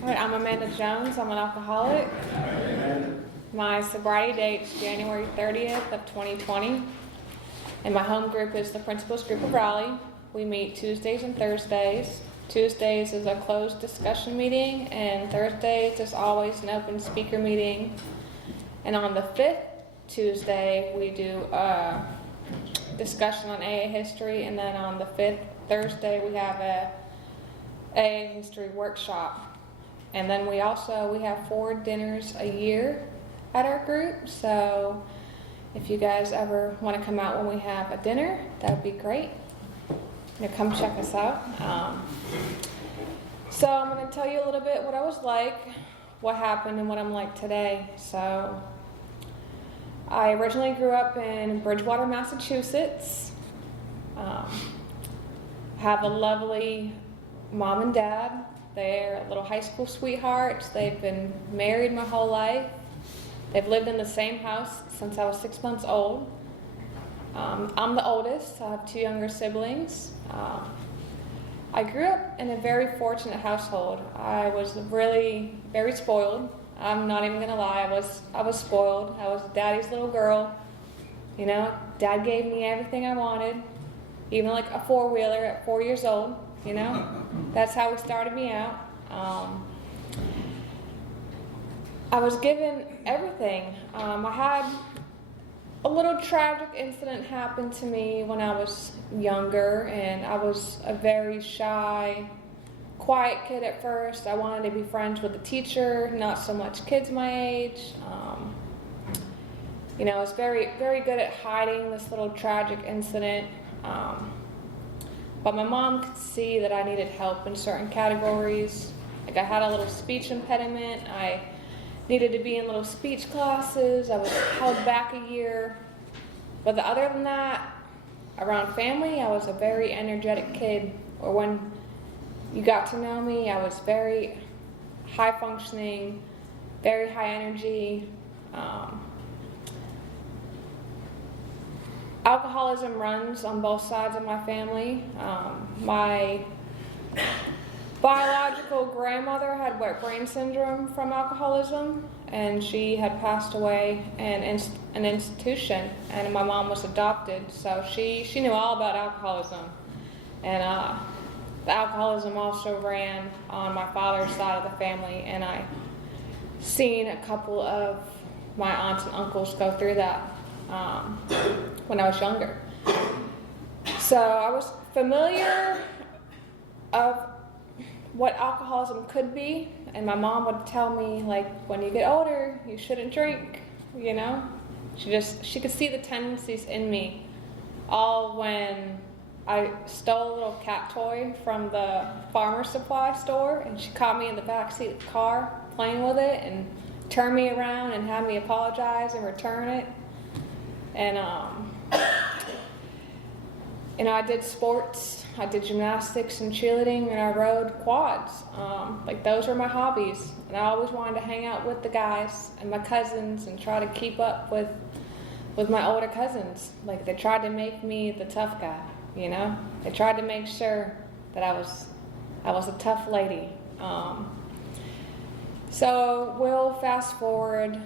All right, I'm Amanda Jones. I'm an alcoholic. My sobriety date's January 30th of 2020. And my home group is the Principals Group of Raleigh. We meet Tuesdays and Thursdays. Tuesdays is a closed discussion meeting, and Thursdays is always an open speaker meeting. And on the 5th Tuesday, we do a discussion on AA history, and then on the 5th Thursday, we have a AA history workshop. And then we have 4 dinners a year at our group. So if you guys ever want to come out when we have a dinner, that would be great. Come check us out. So I'm going to tell you a little bit what I was like, what happened, and what I'm like today. So I originally grew up in Bridgewater, Massachusetts. Have a lovely mom and dad. They're little high school sweethearts. They've been married my whole life. They've lived in the same house since I was 6 months old. I'm the oldest. I have 2 younger siblings. I grew up in a very fortunate household. I was really very spoiled. I'm not even gonna lie. I was spoiled. I was daddy's little girl. You know, dad gave me everything I wanted, even like a 4-wheeler at 4 years old. You know, that's how he started me out. I was given everything. I had a little tragic incident happen to me when I was younger, and I was a very shy, quiet kid at first. I wanted to be friends with the teacher, not so much kids my age. I was very, very good at hiding this little tragic incident. But my mom could see that I needed help in certain categories. Like I had a little speech impediment. I needed to be in little speech classes. I was held back a year. But other than that, around family, I was a very energetic kid. Or when you got to know me, I was very high functioning, very high energy. Alcoholism runs on both sides of my family. My biological grandmother had wet brain syndrome from alcoholism, and she had passed away in an institution, and my mom was adopted, so she knew all about alcoholism. And the alcoholism also ran on my father's side of the family, and I seen a couple of my aunts and uncles go through that when I was younger. So I was familiar of what alcoholism could be, and my mom would tell me, like, when you get older, you shouldn't drink, you know? She could see the tendencies in me, all when I stole a little cat toy from the farmer supply store, and she caught me in the back seat of the car playing with it and turned me around and had me apologize and return it. And I did sports. I did gymnastics and cheerleading, and I rode quads. Those were my hobbies. And I always wanted to hang out with the guys and my cousins and try to keep up with my older cousins. Like, they tried to make me the tough guy, you know? They tried to make sure that I was a tough lady. So we'll fast forward.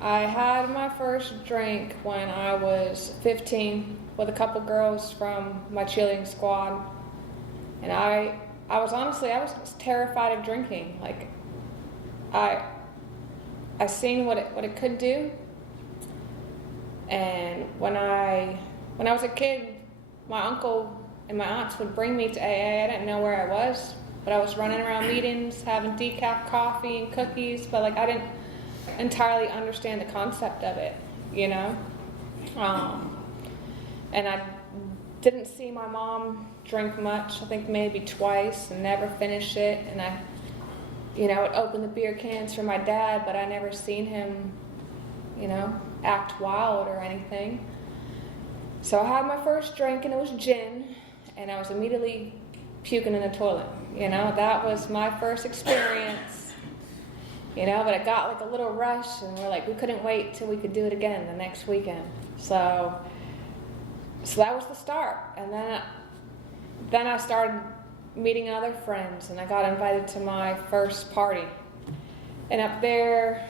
I had my first drink when I was 15 with a couple girls from my cheerleading squad. And I was terrified of drinking. Like, I seen what it could do. And when I was a kid, my uncle and my aunts would bring me to AA. I didn't know where I was, but I was running around meetings, having decaf coffee and cookies, but I didn't entirely understand the concept of it, you know? And I didn't see my mom drink much, I think maybe twice, and never finish it. And I would open the beer cans for my dad, but I never seen him, act wild or anything. So I had my first drink, and it was gin, and I was immediately puking in the toilet. That was my first experience. But it got like a little rush, and we couldn't wait till we could do it again the next weekend. So that was the start. And then I started meeting other friends, and I got invited to my first party. And up there,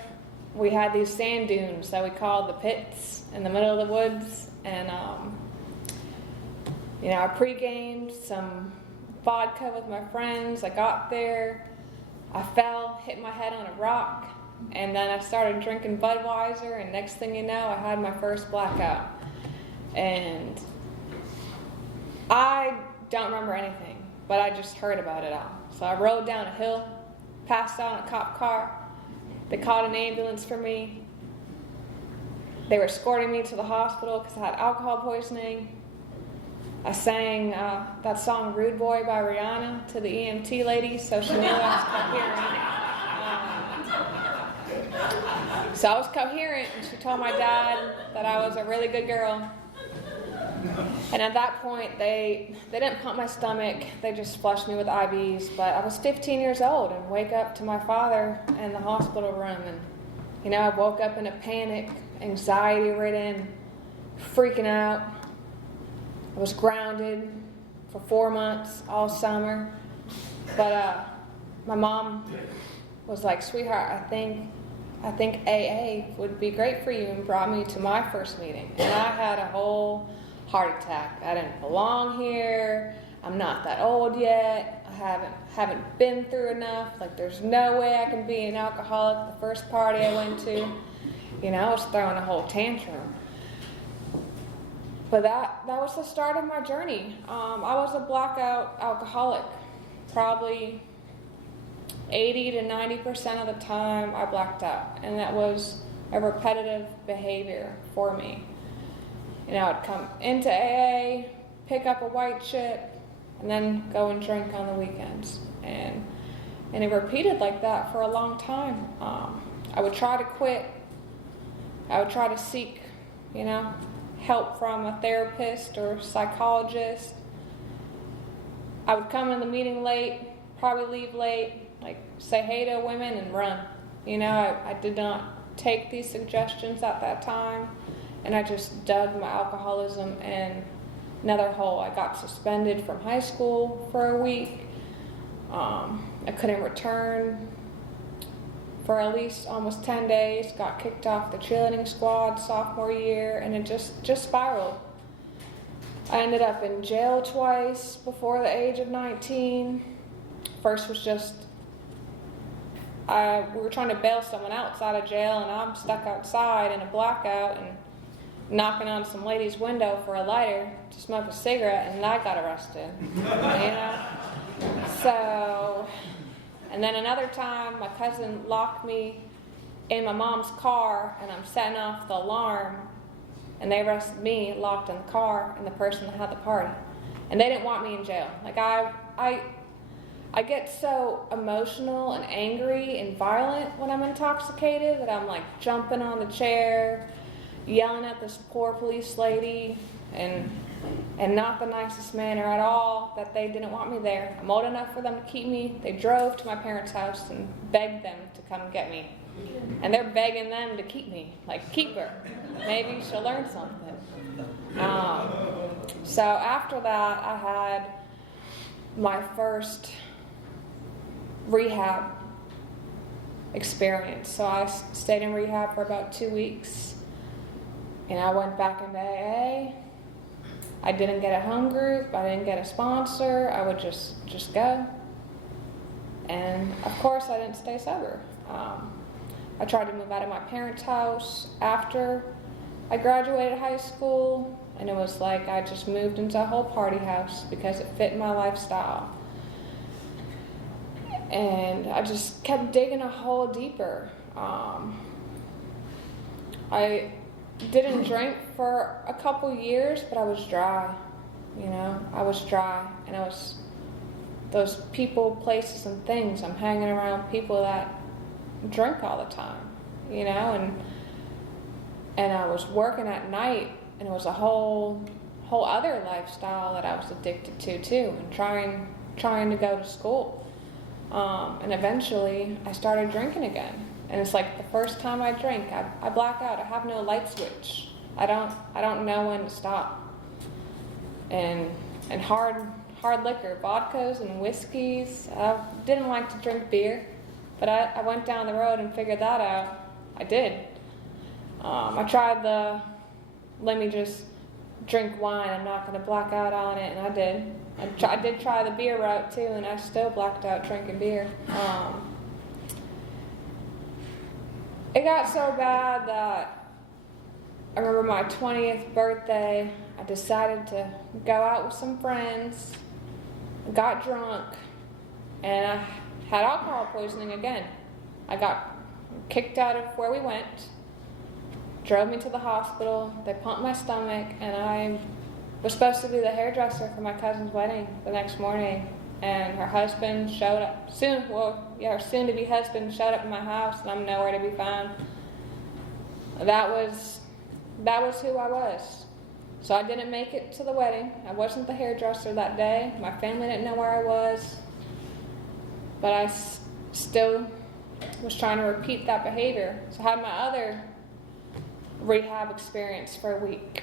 we had these sand dunes that we called the pits in the middle of the woods. And, I pre-gamed some vodka with my friends. I got there, I fell, hit my head on a rock, and then I started drinking Budweiser, and next thing you know, I had my first blackout. And I don't remember anything, but I just heard about it all. So I rode down a hill, passed out in a cop car. They called an ambulance for me. They were escorting me to the hospital because I had alcohol poisoning. I sang that song "Rude Boy" by Rihanna to the EMT lady, so she knew I was coherent. So I was coherent, and she told my dad that I was a really good girl. And at that point, they didn't pump my stomach, they just flushed me with IVs. But I was 15 years old and wake up to my father in the hospital room. And, I woke up in a panic, anxiety-ridden, freaking out. I was grounded for 4 months, all summer. But my mom was like, "Sweetheart, I think AA would be great for you," and brought me to my first meeting. And I had a whole heart attack. I didn't belong here. I'm not that old yet. I haven't been through enough. Like, there's no way I can be an alcoholic. The first party I went to, I was throwing a whole tantrum. But that was the start of my journey. I was a blackout alcoholic. Probably 80 to 90% of the time I blacked out. And that was a repetitive behavior for me. I'd come into AA, pick up a white chip, and then go and drink on the weekends. And it repeated like that for a long time. I would try to quit. I would try to seek, help from a therapist or psychologist. I would come in the meeting late, probably leave late, like say hey to women and run. I did not take these suggestions at that time. And I just dug my alcoholism in another hole. I got suspended from high school for a week. I couldn't return for at least almost 10 days. Got kicked off the cheerleading squad sophomore year, and it just spiraled. I ended up in jail twice before the age of 19. First was just, we were trying to bail someone outside of jail, and I'm stuck outside in a blackout and knocking on some lady's window for a lighter to smoke a cigarette, and I got arrested. So, and then another time, my cousin locked me in my mom's car, and I'm setting off the alarm, and they arrested me, locked in the car, and the person that had the party. And they didn't want me in jail. Like, I get so emotional and angry and violent when I'm intoxicated that I'm like jumping on the chair, yelling at this poor police lady, and not the nicest manner at all, that they didn't want me there. I'm old enough for them to keep me. They drove to my parents' house and begged them to come get me. And they're begging them to keep me. Like, keep her. Maybe she'll learn something. So after that, I had my first rehab experience. So I stayed in rehab for about 2 weeks. And I went back into AA. I didn't get a home group. I didn't get a sponsor. I would just go. And of course, I didn't stay sober. I tried to move out of my parents' house after I graduated high school. And it was like I just moved into a whole party house because it fit my lifestyle. And I just kept digging a hole deeper. I didn't drink for a couple years, but I was dry. I was dry, and I was those people, places, and things. I'm hanging around people that drink all the time, and I was working at night, and it was a whole other lifestyle that I was addicted to too, and trying to go to school. And eventually, I started drinking again. And it's like the first time I drink, I black out. I have no light switch. I don't know when to stop. And hard hard liquor, vodkas and whiskeys. I didn't like to drink beer, but I went down the road and figured that out. I did. I tried the, let me just drink wine, I'm not going to black out on it, and I did. I did try the beer route too, and I still blacked out drinking beer. It got so bad that I remember my 20th birthday, I decided to go out with some friends, got drunk, and I had alcohol poisoning again. I got kicked out of where we went, drove me to the hospital, they pumped my stomach, and I was supposed to be the hairdresser for my cousin's wedding the next morning, and her husband showed up her soon-to-be husband showed up in my house, and I'm nowhere to be found. That was who I was. So I didn't make it to the wedding. I wasn't the hairdresser that day. My family didn't know where I was, but I still was trying to repeat that behavior. So I had my other rehab experience for a week.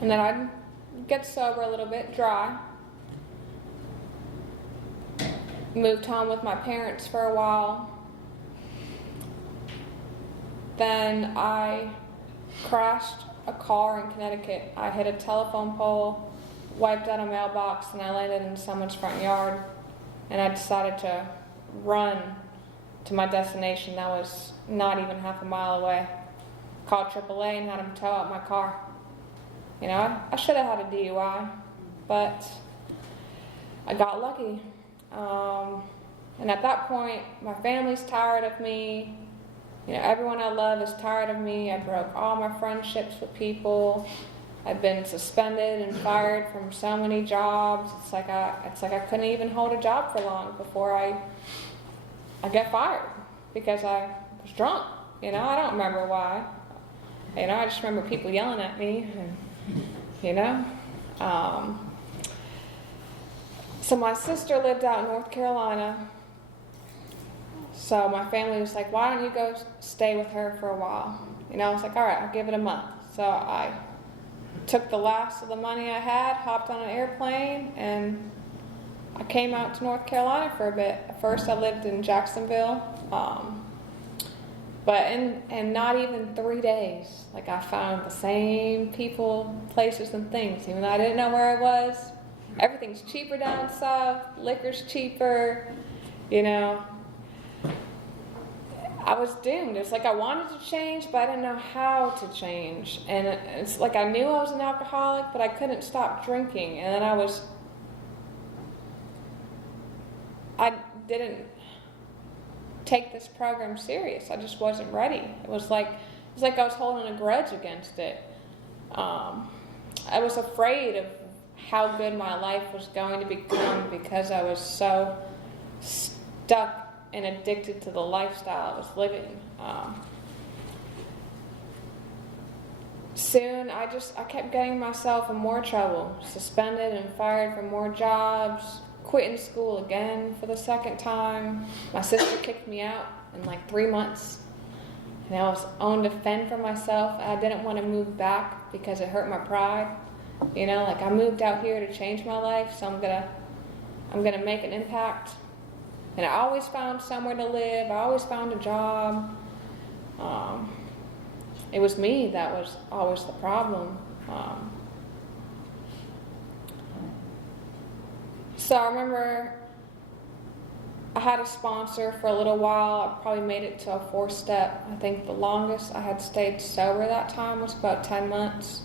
And then I'd get sober a little bit, dry. Moved home with my parents for a while. Then I crashed a car in Connecticut. I hit a telephone pole, wiped out a mailbox, and I landed in someone's front yard. And I decided to run to my destination that was not even half a mile away. Called AAA and had them tow out my car. You know, I should have had a DUI, but I got lucky. And at that point, my family's tired of me. You know, everyone I love is tired of me. I broke all my friendships with people. I've been suspended and fired from so many jobs. It's like I couldn't even hold a job for long before I get fired because I was drunk. You know, I don't remember why. You know, I just remember people yelling at me. And, you know. So my sister lived out in North Carolina. So my family was like, why don't you go stay with her for a while? You know, I was like, all right, I'll give it a month. So I took the last of the money I had, hopped on an airplane, and I came out to North Carolina for a bit. At first I lived in Jacksonville, but in not even 3 days, like I found the same people, places, and things, even though I didn't know where I was. Everything's cheaper down south, liquor's cheaper, you know. I was doomed. It's like I wanted to change, but I didn't know how to change. And it's like I knew I was an alcoholic, but I couldn't stop drinking. And then I didn't take this program serious. I just wasn't ready. It was like I was holding a grudge against it. I was afraid of how good my life was going to become because I was so stuck and addicted to the lifestyle I was living. Soon, I kept getting myself in more trouble, suspended and fired from more jobs, quitting school again for the second time. My sister kicked me out in like 3 months, and I was on to fend for myself. I didn't want to move back because it hurt my pride. You know, like I moved out here to change my life, so I'm gonna make an impact. And I always found somewhere to live. I always found a job. It was me that was always the problem. So I remember I had a sponsor for a little while. I probably made it to a 4-step. I think the longest I had stayed sober that time was about 10 months.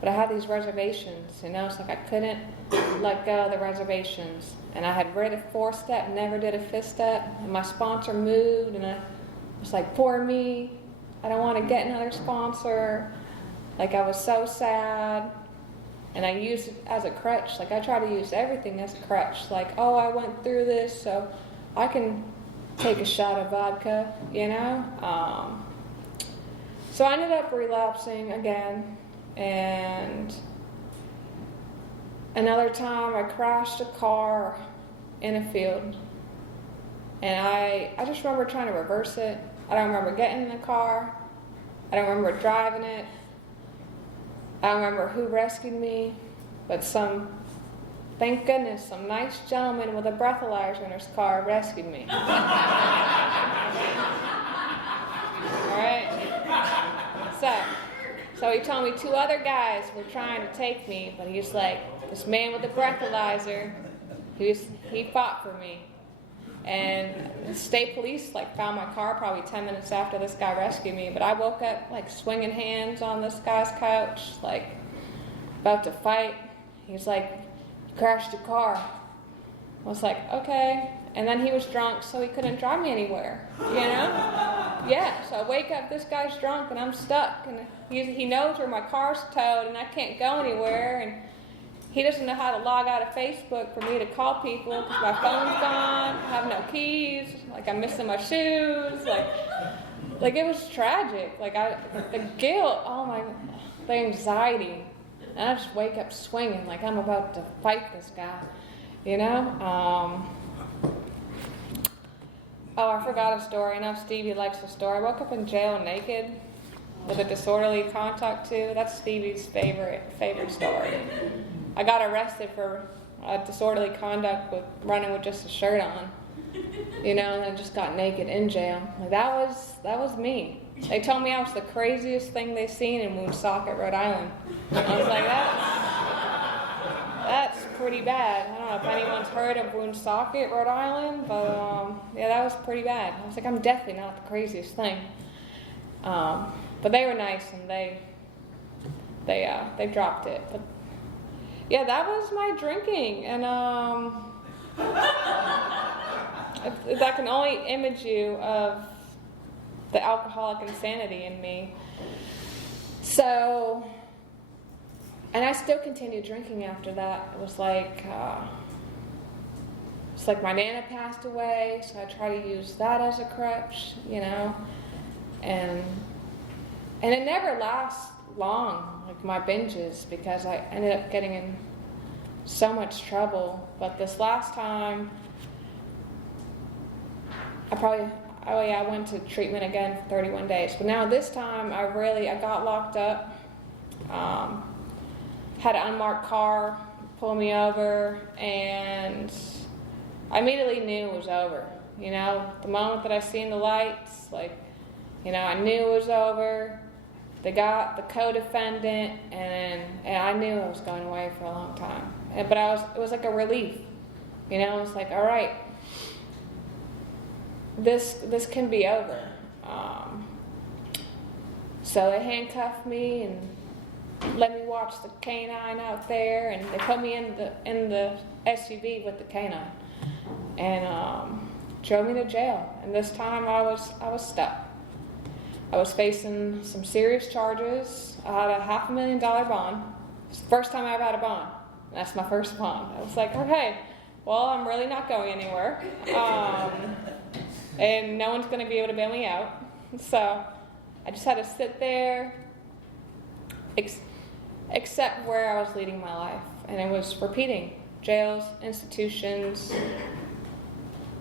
But I had these reservations, you know, it's like I couldn't let go of the reservations. And I had read a 4-step, never did a 5th-step, and my sponsor moved, and I was like, poor me, I don't want to get another sponsor. Like, I was so sad, and I used it as a crutch. Like, I try to use everything as a crutch. Like, oh, I went through this, so I can take a shot of vodka, you know? So I ended up relapsing again. And another time I crashed a car in a field, and I just remember trying to reverse it. I don't remember getting in the car. I don't remember driving it. I don't remember who rescued me, but some thank goodness some nice gentleman with a breathalyzer in his car rescued me. Alright? So he told me 2 other guys were trying to take me, but he's like, this man with the breathalyzer, he fought for me. And the state police found my car probably 10 minutes after this guy rescued me. But I woke up swinging hands on this guy's couch, about to fight. He's like, you crashed your car. I was like, okay. And then he was drunk, so he couldn't drive me anywhere, Yeah, so I wake up, this guy's drunk, and I'm stuck. And he knows where my car's towed, and I can't go anywhere. And he doesn't know how to log out of Facebook for me to call people because my phone's gone. I have no keys. I'm missing my shoes. It was tragic. The guilt, the anxiety. And I just wake up swinging I'm about to fight this guy, Oh, I forgot a story. I know Stevie likes the story. I woke up in jail naked with a disorderly conduct too. That's Stevie's favorite story. I got arrested for disorderly conduct with running with just a shirt on, and I just got naked in jail. That was me. They told me I was the craziest thing they've seen in Woonsocket, Rhode Island. I was like, that's pretty bad. I don't know if anyone's heard of Woonsocket, Rhode Island, but that was pretty bad. I was like, I'm definitely not the craziest thing. But they were nice and they dropped it. But yeah, that was my drinking, and that can only image you of the alcoholic insanity in me. So, and I still continued drinking after that. It was it's like my Nana passed away, so I try to use that as a crutch, and it never lasts long, my binges, because I ended up getting in so much trouble. But this last time, I went to treatment again for 31 days. But now this time, I got locked up, had an unmarked car pull me over, and I immediately knew it was over. The moment that I seen the lights, I knew it was over. They got the co-defendant, and I knew I was going away for a long time. But it was like a relief. It's like, all right, this can be over. So they handcuffed me and let me watch the canine out there, and they put me in the SUV with the canine, and drove me to jail. And this time I was stuck. I was facing some serious charges. I had a $500,000 bond. It's the first time I ever had a bond. That's my first bond. I was like, okay, well, I'm really not going anywhere. And no one's going to be able to bail me out. So I just had to sit there, except where I was leading my life. And it was repeating. Jails, institutions,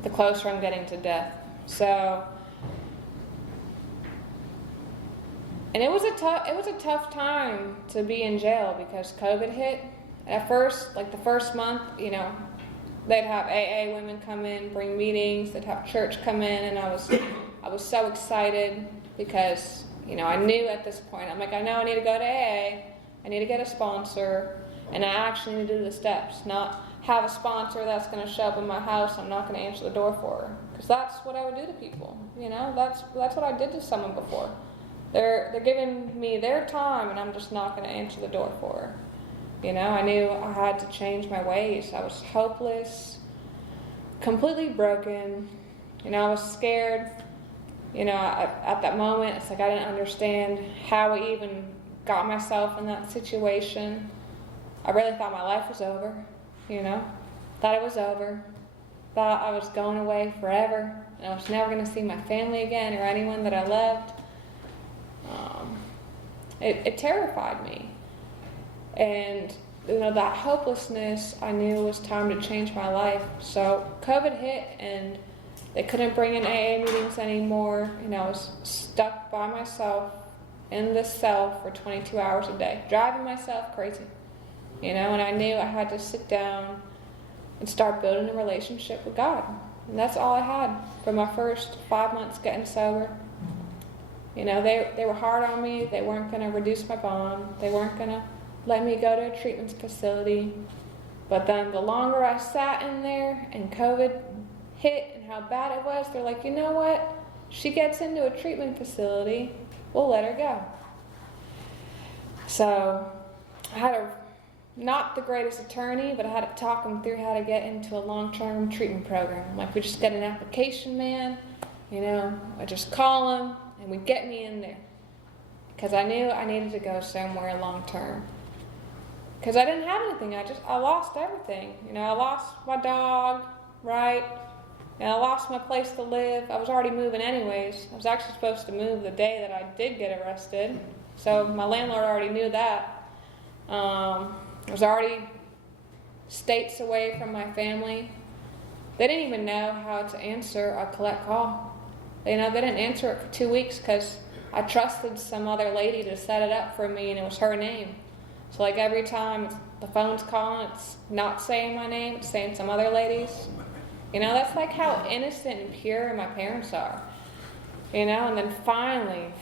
the closer I'm getting to death. So, and it was a tough time to be in jail because COVID hit. At first, the first month, they'd have AA women come in, bring meetings, they'd have church come in, and I was so excited because, I knew at this point, I'm like, I know I need to go to AA, I need to get a sponsor, and I actually need to do the steps, not have a sponsor that's going to show up in my house, I'm not going to answer the door for her, because that's what I would do to people, that's what I did to someone before. They're giving me their time, and I'm just not going to answer the door for her. I knew I had to change my ways. I was hopeless, completely broken. I was scared. At that moment, it's like I didn't understand how I even got myself in that situation. I really thought my life was over, Thought it was over. Thought I was going away forever, and I was never going to see my family again or anyone that I loved. It terrified me. And, that hopelessness, I knew it was time to change my life. So COVID hit, and they couldn't bring in AA meetings anymore. I was stuck by myself in this cell for 22 hours a day, driving myself crazy. And I knew I had to sit down and start building a relationship with God. And that's all I had for my first 5 months getting sober. They were hard on me. They weren't going to reduce my bond. They weren't going to let me go to a treatment facility. But then the longer I sat in there and COVID hit and how bad it was, they're like, you know what? She gets into a treatment facility, we'll let her go. So I had not the greatest attorney, but I had to talk him through how to get into a long-term treatment program. Like, we just get an application, man. I just call him and we'd get me in there. Because I knew I needed to go somewhere long-term. Because I didn't have anything. I lost everything. I lost my dog, right? And I lost my place to live. I was already moving anyways. I was actually supposed to move the day that I did get arrested. So my landlord already knew that. I was already states away from my family. They didn't even know how to answer a collect call. They didn't answer it for 2 weeks because I trusted some other lady to set it up for me, and it was her name. So like every time the phone's calling, it's not saying my name, it's saying some other lady's. That's like how innocent and pure my parents are. And then finally,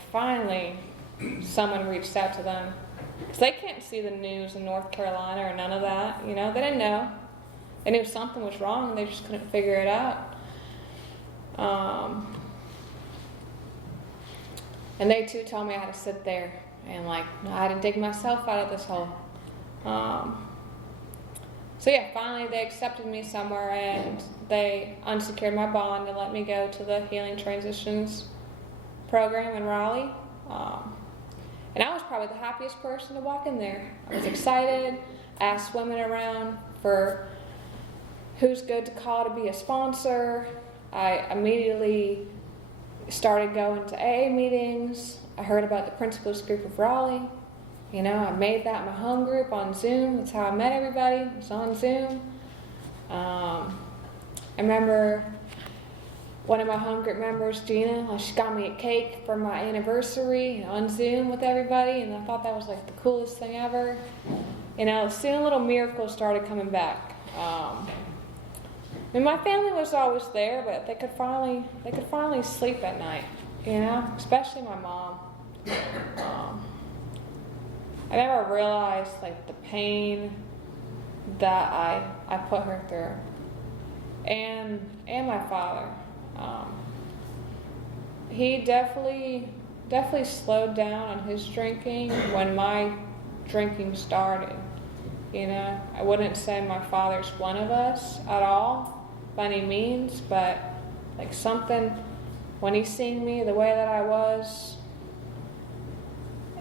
someone reached out to them. Because they can't see the news in North Carolina or none of that. They didn't know. They knew something was wrong, and they just couldn't figure it out. And they too told me I had to sit there and I had to dig myself out of this hole. So yeah, finally they accepted me somewhere, and they unsecured my bond and let me go to the Healing Transitions program in Raleigh. And I was probably the happiest person to walk in there. I was excited, asked women around for who's good to call to be a sponsor. I immediately started going to AA meetings. I heard about the Principles Group of Raleigh. I made that my home group on Zoom. That's how I met everybody. It was on Zoom. I remember one of my home group members, Gina, she got me a cake for my anniversary on Zoom with everybody, and I thought that was like the coolest thing ever. Soon little miracles started coming back. And my family was always there, but they could finally sleep at night, especially my mom. I never realized the pain that I put her through, and my father. He definitely slowed down on his drinking when my drinking started. I wouldn't say my father's one of us at all by any means, but something when he seen me the way that I was.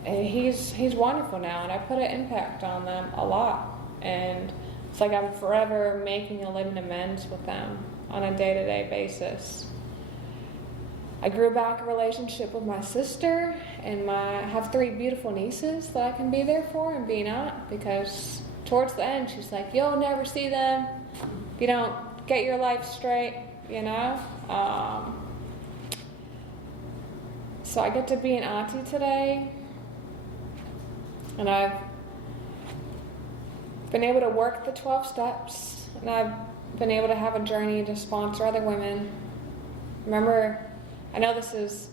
And he's wonderful now, and I put an impact on them a lot. And it's like I'm forever making a living amends with them on a day-to-day basis. I grew back a relationship with my sister, and I have 3 beautiful nieces that I can be there for and be not, because towards the end she's like, you'll never see them if you don't get your life straight, So I get to be an auntie today. And I've been able to work the 12 steps, and I've been able to have a journey to sponsor other women. Remember, I know this is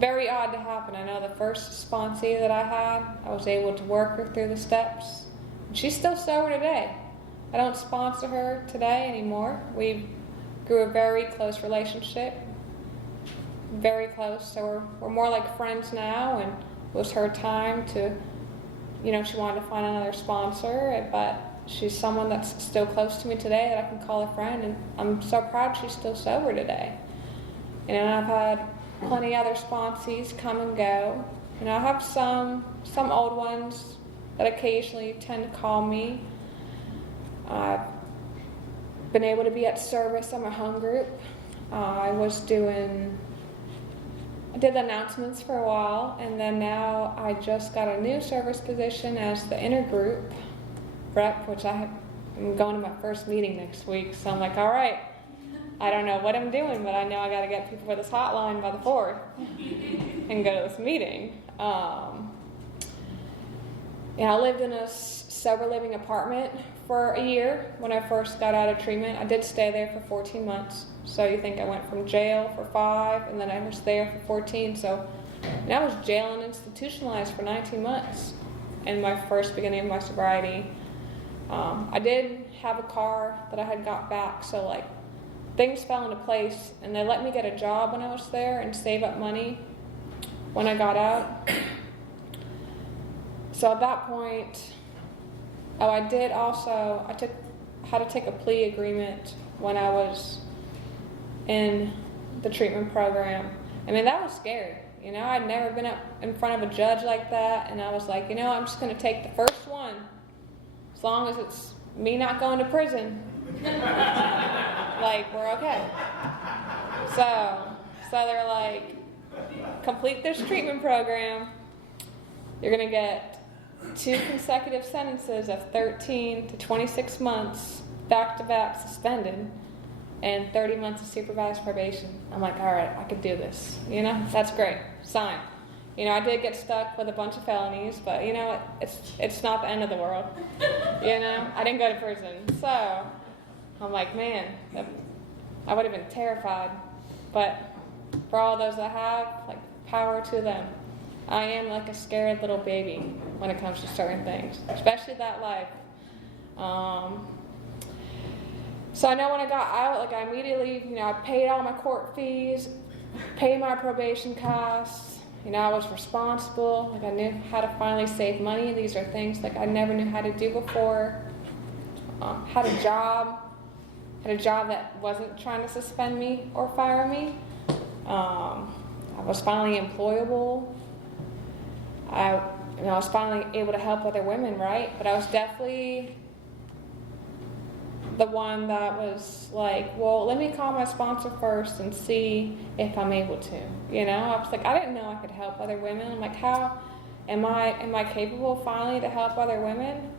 very odd to happen. I know the first sponsee that I had, I was able to work her through the steps. And she's still sober today. I don't sponsor her today anymore. We grew a very close relationship. Very close, so we're more like friends now, and it was her time to, she wanted to find another sponsor, but she's someone that's still close to me today that I can call a friend, and I'm so proud she's still sober today. And I've had plenty other sponsees come and go. I have some old ones that occasionally tend to call me. I've been able to be at service on my home group. I did the announcements for a while, and then now I just got a new service position as the intergroup rep, which I'm going to my first meeting next week. So I'm like, all right, I don't know what I'm doing, but I know I got to get people for this hotline by the 4th and go to this meeting. I lived in a sober living apartment for a year when I first got out of treatment. I did stay there for 14 months. So you think I went from jail for 5, and then I was there for 14. So I was jail and institutionalized for 19 months in my first beginning of my sobriety. I did have a car that I had got back, so like things fell into place, and they let me get a job when I was there and save up money when I got out. So at that point, I had to take a plea agreement when I was in the treatment program. I mean, that was scary. I'd never been up in front of a judge like that, and I was like, I'm just going to take the first one, as long as it's me not going to prison. Like, we're okay. So they're like, complete this treatment program. You're going to get 2 consecutive sentences of 13 to 26 months, back-to-back suspended, and 30 months of supervised probation. I'm like, all right, I could do this. That's great. Sign. I did get stuck with a bunch of felonies, but it's not the end of the world. I didn't go to prison. So I'm like, man, I would have been terrified. But for all those that have, like, power to them. I am like a scared little baby when it comes to certain things, especially that life. So I know when I got out, like, I immediately, I paid all my court fees, paid my probation costs. I was responsible. Like, I knew how to finally save money. These are things like I never knew how to do before. Had a job that wasn't trying to suspend me or fire me. I was finally employable. I was finally able to help other women, right? But I was definitely the one that was like, well, let me call my sponsor first and see if I'm able to. I was like, I didn't know I could help other women. I'm like, how am I capable finally to help other women?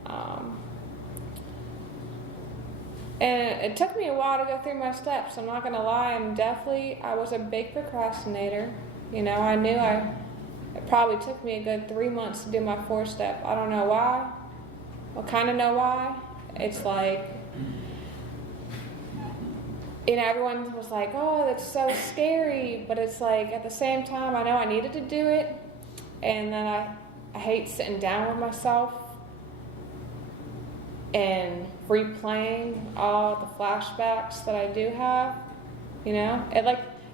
And it took me a while to go through my steps. I'm not gonna lie. I was a big procrastinator. I knew it probably took me a good 3 months to do my 4-step. I don't know why. I kind of know why. It's like, everyone was like, oh, that's so scary. But it's like, at the same time, I know I needed to do it. And then I hate sitting down with myself and replaying all the flashbacks that I do have.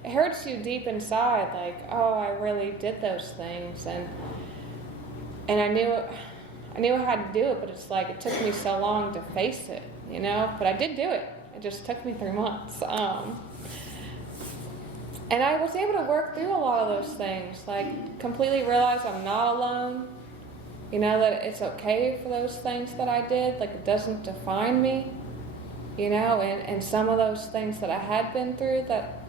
It hurts you deep inside, like, oh, I really did those things, and I knew I had to do it, but it's like it took me so long to face it, but I did do it. It just took me 3 months, and I was able to work through a lot of those things, like completely realize I'm not alone, that it's okay for those things that I did, like it doesn't define me, and some of those things that I had been through that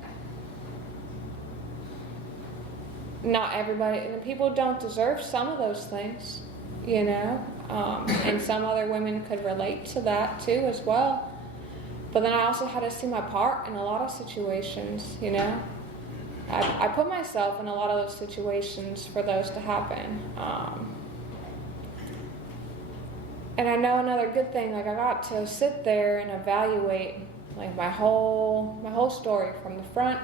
not everybody, and people don't deserve some of those things, and some other women could relate to that too as well. But then I also had to see my part in a lot of situations, I put myself in a lot of those situations for those to happen. And I know another good thing, like I got to sit there and evaluate like my whole story from the front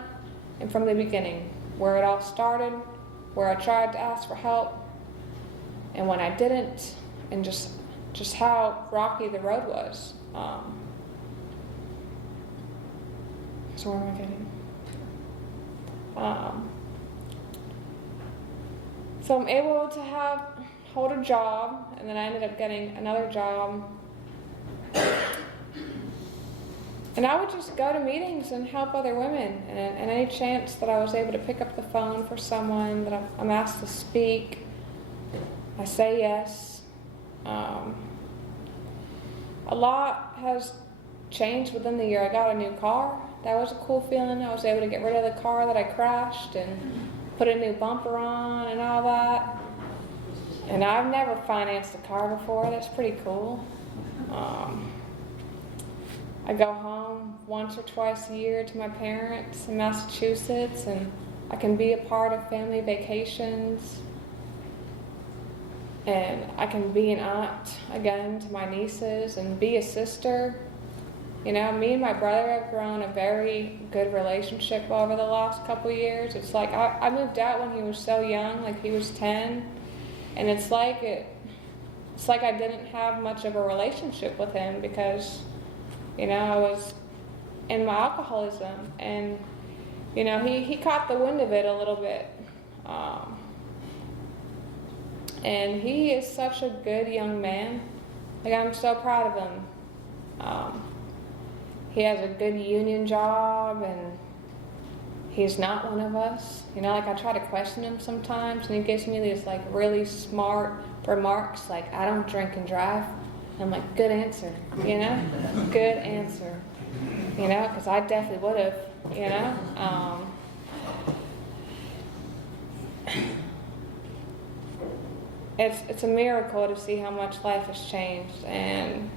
and from the beginning, where it all started, where I tried to ask for help, and when I didn't, and just how rocky the road was. So where am I getting? So I'm able to hold a job, and then I ended up getting another job. And I would just go to meetings and help other women. And any chance that I was able to pick up the phone for someone that I'm asked to speak, I say yes. A lot has changed within the year. I got a new car. That was a cool feeling. I was able to get rid of the car that I crashed and put a new bumper on and all that. And I've never financed a car before. That's pretty cool. I go home once or twice a year to my parents in Massachusetts, and I can be a part of family vacations. and I can be an aunt again to my nieces and be a sister. You know, me and my brother have grown a very good relationship over the last couple years. It's like I moved out when he was so young, like he was 10, and it's like I didn't have much of a relationship with him because, you know, I was in my alcoholism, and, you know, he caught the wind of it a little bit. And he is such a good young man. Like, I'm so proud of him. He has a good union job, and he's not one of us. You know, like, I try to question him sometimes, and he gives me these, like, really smart remarks, like, I don't drink and drive. I'm like, good answer, you know? Good answer. You know, because I definitely would have, you know? It's a miracle to see how much life has changed, and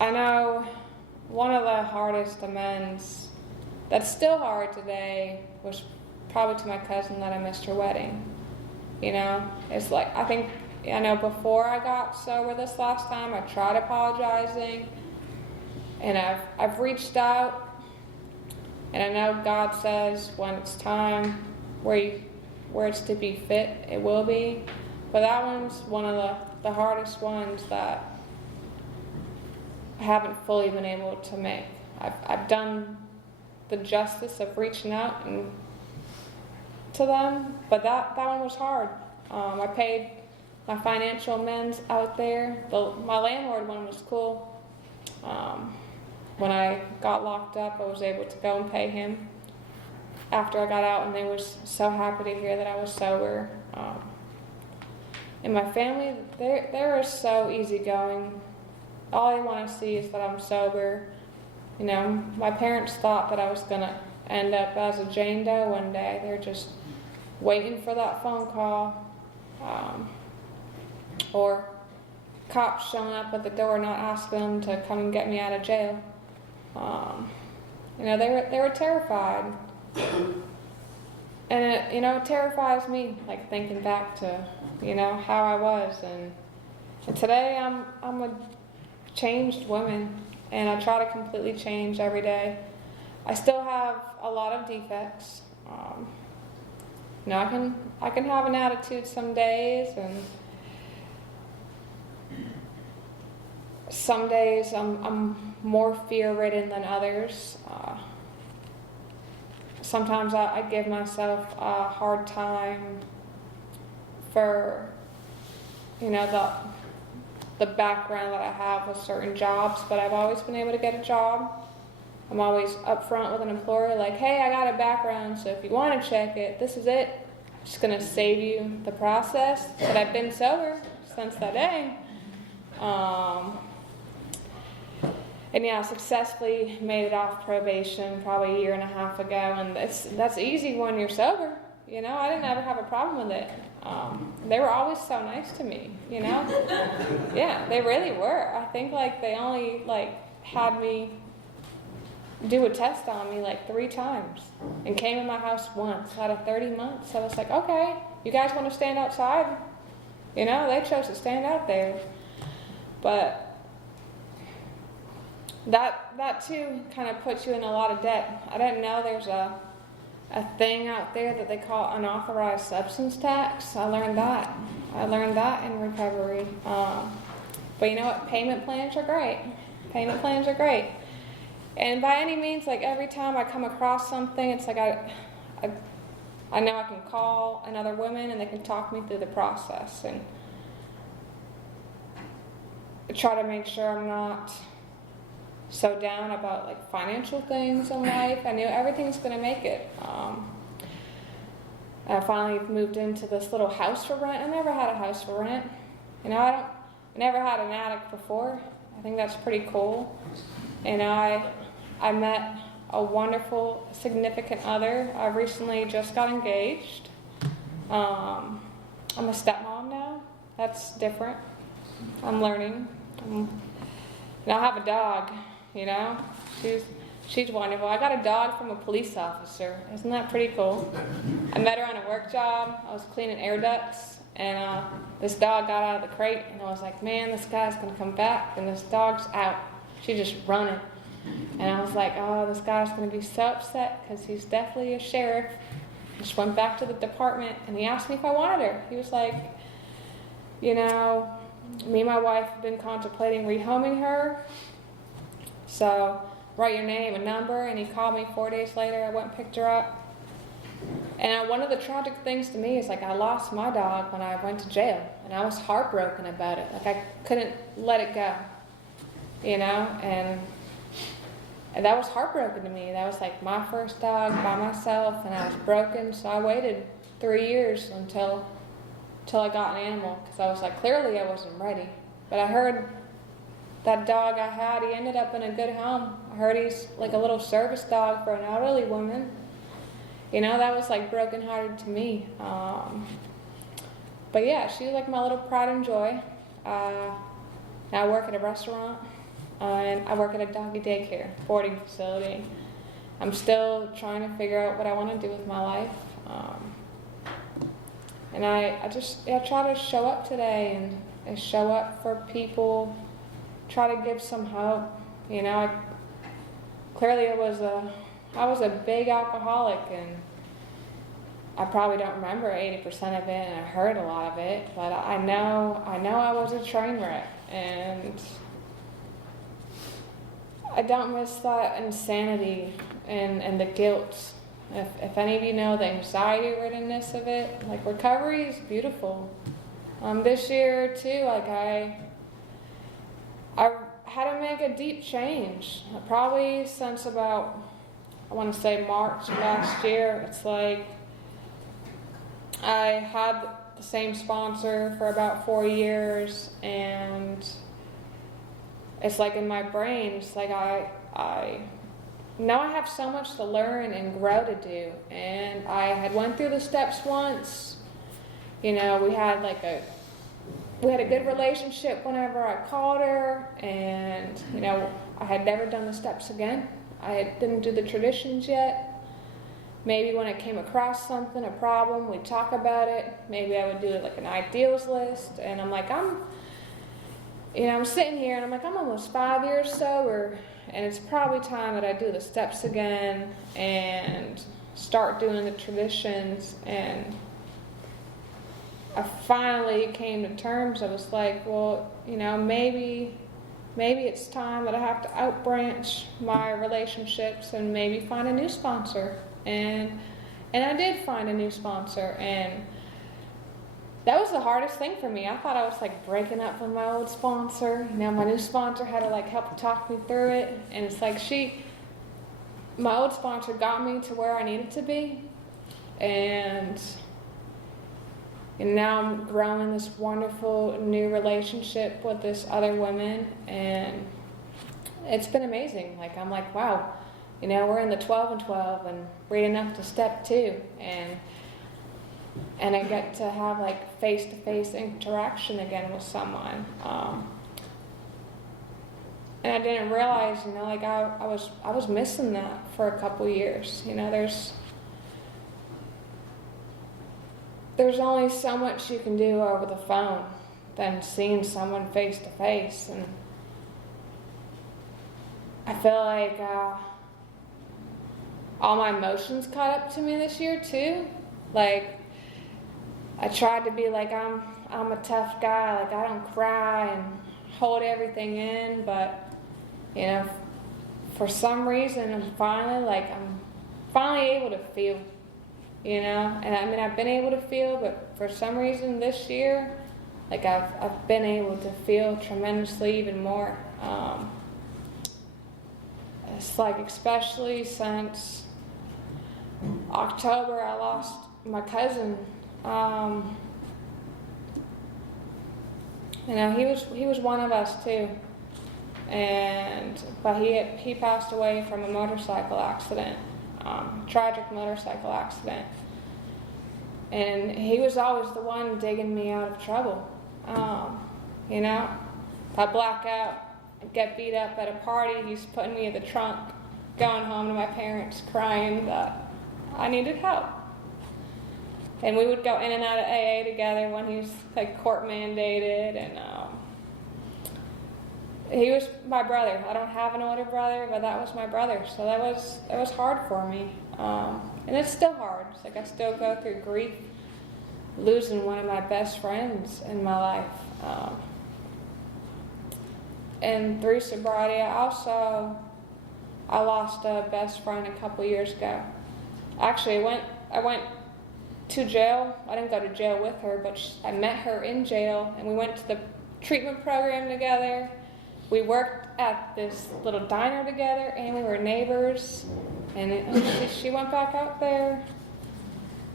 I know one of the hardest amends that's still hard today was probably to my cousin that I missed her wedding. You know, it's like, I know before I got sober this last time, I tried apologizing, and I've reached out, and I know God says when it's time where it's to be fit, it will be. But that one's one of the hardest ones that I haven't fully been able to make. I've done the justice of reaching out and to them, but that one was hard. I paid my financial amends out there. My landlord one was cool. When I got locked up, I was able to go and pay him after I got out, and they was so happy to hear that I was sober. And my family, they're so easygoing. All they want to see is that I'm sober. You know, my parents thought that I was going to end up as a Jane Doe one day. They're just waiting for that phone call. Or cops showing up at the door not asking them to come and get me out of jail. You know, they were terrified. And it, you know, it terrifies me, like, thinking back to, you know, how I was. And today I'm a changed woman, and I try to completely change every day. I still have a lot of defects. You know, I can have an attitude some days, and some days I'm more fear-ridden than others. Sometimes I give myself a hard time for, you know, the background that I have with certain jobs, but I've always been able to get a job. I'm always upfront with an employer, like, hey, I got a background, so if you want to check it, this is it. I'm just going to save you the process. But I've been sober since that day. And yeah, I successfully made it off probation probably a year and a half ago, and that's easy when you're sober. You know, I didn't ever have a problem with it. They were always so nice to me, you know? Yeah, they really were. I think, like, they only, like, had me do a test on me, like, 3 times and came in my house once out of 30 months. I was like, okay, you guys want to stand outside? You know, they chose to stand out there. But that too kind of puts you in a lot of debt. I didn't know there's a thing out there that they call unauthorized substance tax. I learned that in recovery. But you know what? Payment plans are great. Payment plans are great. And by any means, like, every time I come across something, it's like I know I can call another woman and they can talk me through the process, and try to make sure I'm not so down about, like, financial things in life. I knew everything's going to make it. I finally moved into this little house for rent. I never had a house for rent. You know, I never had an attic before. I think that's pretty cool. And I met a wonderful significant other. I recently just got engaged. I'm a stepmom now. That's different. I'm learning. And I have a dog, you know. She's wonderful. I got a dog from a police officer. Isn't that pretty cool? I met her on a work job. I was cleaning air ducts, And this dog got out of the crate, and I was like, man, this guy's gonna come back, and this dog's out. She's just running. And I was like, oh, this guy's gonna be so upset because he's definitely a sheriff. Just went back to the department, and he asked me if I wanted her. He was like, you know, me and my wife have been contemplating rehoming her, so write your name and number. And he called me 4 days later. I went and picked her up. And one of the tragic things to me is, like, I lost my dog when I went to jail, and I was heartbroken about it. Like, I couldn't let it go, you know, and that was heartbroken to me. That was like my first dog by myself, and I was broken. So I waited 3 years until I got an animal, because I was like, clearly I wasn't ready. But I heard that dog I had, he ended up in a good home. I heard he's like a little service dog for an elderly woman. You know, that was like brokenhearted to me. But yeah, she was like my little pride and joy. Now I work at a restaurant, and I work at a doggy daycare boarding facility. I'm still trying to figure out what I want to do with my life. And I try to show up today and show up for people, try to give some hope. You know, clearly I was a big alcoholic, and I probably don't remember 80% of it, and I heard a lot of it, but I know I was a train wreck, and I don't miss that insanity and the guilt. If any of you know the anxiety-riddenness of it, like, recovery is beautiful. This year too, like, I had to make a deep change. Probably since about, I want to say, March last year. It's like I had the same sponsor for about 4 years, and it's like in my brain, it's like I know I have so much to learn and grow to do. And I had went through the steps once. You know, we had a good relationship whenever I called her, and, you know, I had never done the steps again. Didn't do the traditions yet. Maybe when I came across something, a problem, we'd talk about it. Maybe I would do like an ideals list, and I'm sitting here and I'm like, I'm almost 5 years sober, and it's probably time that I do the steps again and start doing the traditions. And I finally came to terms. I was like, well, you know, maybe it's time that I have to outbranch my relationships and maybe find a new sponsor. And I did find a new sponsor, and that was the hardest thing for me. I thought I was like breaking up with my old sponsor. You know, my new sponsor had to like help talk me through it, and it's like my old sponsor got me to where I needed to be, and now I'm growing this wonderful new relationship with this other woman, and it's been amazing. Like, I'm like, wow, you know, we're in the 12 and 12 and reading up to step 2, and I get to have like face-to-face interaction again with someone. And I didn't realize, you know, like I was missing that for a couple years. You know, there's only so much you can do over the phone than seeing someone face to face, and I feel like all my emotions caught up to me this year too. Like, I tried to be like, I'm a tough guy, like I don't cry and hold everything in, but, you know, for some reason I'm finally able to feel, you know. And I mean, I've been able to feel, but for some reason this year, like I've been able to feel tremendously even more. It's like, especially since October, I lost my cousin. You know, he was one of us too, but he passed away from a motorcycle accident, tragic motorcycle accident, and he was always the one digging me out of trouble. You know, if I black out, get beat up at a party, he's putting me in the trunk, going home to my parents crying that I needed help. And we would go in and out of AA together when he was like court mandated, and he was my brother. I don't have an older brother, but that was my brother. So that was hard for me, and it's still hard. It's like I still go through grief, losing one of my best friends in my life. And through sobriety, I lost a best friend a couple years ago. Actually, I went to jail. I didn't go to jail with her, but I met her in jail, and we went to the treatment program together. We worked at this little diner together, and we were neighbors. And she went back out there,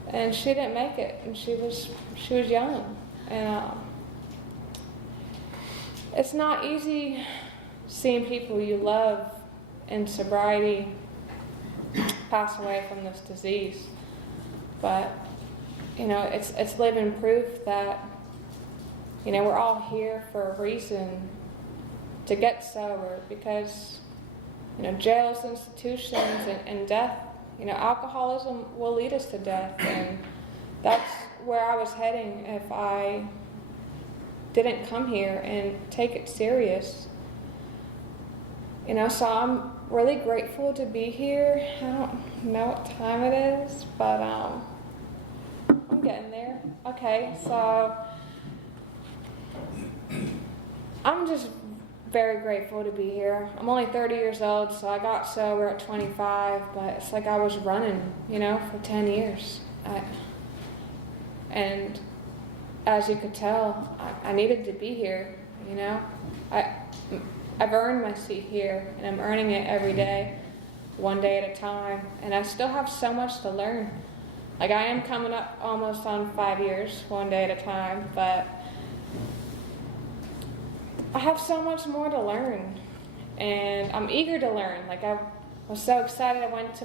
and she didn't make it, and she was young, and it's not easy seeing people you love in sobriety pass away from this disease, but it's living proof that we're all here for a reason to get sober, because jails, institutions, and death, alcoholism will lead us to death, and that's where I was heading if I didn't come here and take it serious. So I'm really grateful to be here. I don't know what time it is, but I'm getting there. Okay, so I'm just very grateful to be here. I'm only 30 years old, so I got sober at 25, but it's like I was running, for 10 years. And as you could tell, I needed to be here, I've earned my seat here, and I'm earning it every day, one day at a time, and I still have so much to learn. Like, I am coming up almost on 5 years, one day at a time, but I have so much more to learn, and I'm eager to learn. Like, I was so excited. I went to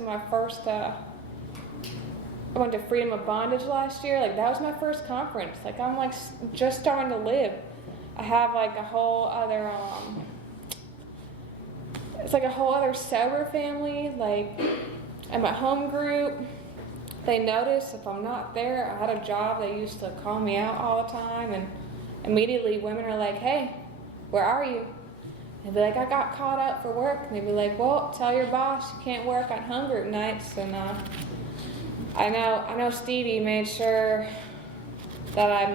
Freedom of Bondage last year. Like, that was my first conference. Like, I'm like just starting to live. I have like a whole other it's like a whole other sober family. Like, at my home group, they notice if I'm not there. I had a job, they used to call me out all the time, and immediately women are like, "Hey, where are you?" They'd be like, "I got caught up for work." And they'd be like, "Well, tell your boss you can't work on home group nights." And I know Stevie made sure that I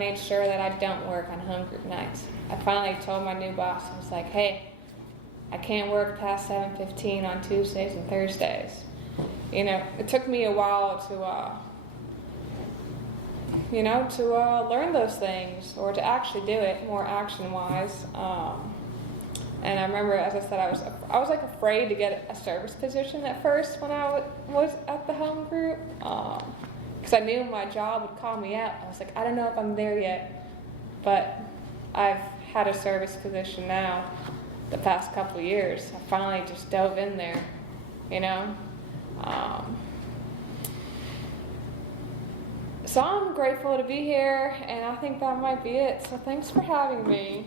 don't work on home group nights. I finally told my new boss, I was like, "Hey, I can't work past 7:15 on Tuesdays and Thursdays." It took me a while to learn those things, or to actually do it more action-wise. And I remember, as I said, I was like afraid to get a service position at first when I was at the home group, because I knew my job would call me out. I was like, I don't know if I'm there yet, but I've had a service position now the past couple of years. I finally just dove in there, So I'm grateful to be here, and I think that might be it. So thanks for having me.